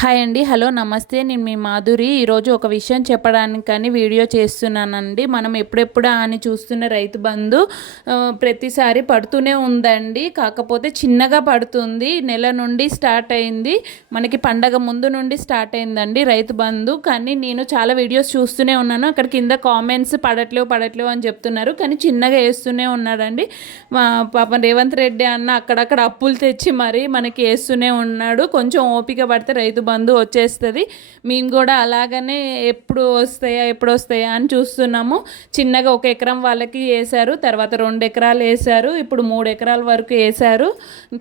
Hi అండి hello నమస్తే. నేను మీ మాధురి. ఈరోజు ఒక విషయం చెప్పడానికని వీడియో చేస్తున్నానండి. మనం ఎప్పుడెప్పుడు అని చూస్తున్న రైతు బంధు ప్రతిసారి పడుతూనే ఉందండి. కాకపోతే చిన్నగా పడుతుంది. నెల నుండి స్టార్ట్ అయింది. మనకి పండగ ముందు నుండి స్టార్ట్ అయిందండి రైతు బంధు. కానీ నేను చాలా వీడియోస్ చూస్తూనే ఉన్నాను. అక్కడ కింద కామెంట్స్ పడట్లేవు పడట్లేవు అని చెప్తున్నారు. కానీ చిన్నగా వేస్తూనే ఉన్నాడండి. మా పాపం రేవంత్ రెడ్డి అన్న అక్కడక్కడ అప్పులు తెచ్చి మరి మనకి వేస్తూనే ఉన్నాడు. కొంచెం ఓపిక పడితే రైతు బంధు వచ్చేస్తుంది. మేము కూడా అలాగనే ఎప్పుడు వస్తాయా ఎప్పుడు వస్తాయా అని చూస్తున్నాము. చిన్నగా ఒక ఎకరం వాళ్ళకి వేశారు తర్వాత రెండు ఎకరాలు వేశారు ఇప్పుడు మూడు ఎకరాల వరకు వేశారు.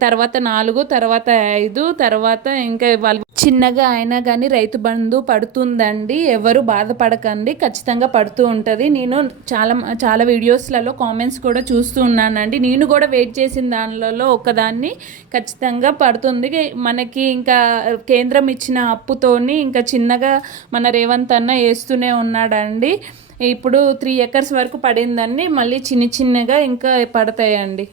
తర్వాత నాలుగు తర్వాత ఐదు తర్వాత ఇంకా వాళ్ళు చిన్నగా అయినా కానీ రైతు బంధు పడుతుందండి. ఎవరు బాధపడకండి. ఖచ్చితంగా పడుతూ ఉంటుంది. నేను చాలా చాలా వీడియోస్లలో కామెంట్స్ కూడా చూస్తూ ఉన్నానండి. నేను కూడా వెయిట్ చేసిన దానిలలో ఒకదాన్ని ఖచ్చితంగా పడుతుంది. మనకి ఇంకా కేంద్రం ఇచ్చిన అప్పుతోని ఇంకా చిన్నగా మన రేవంత్ అన్న వేస్తూనే ఉన్నాడండి. ఇప్పుడు త్రీ ఎకర్స్ వరకు పడిందండి. మళ్ళీ చిన్న చిన్నగా ఇంకా పడతాయండి.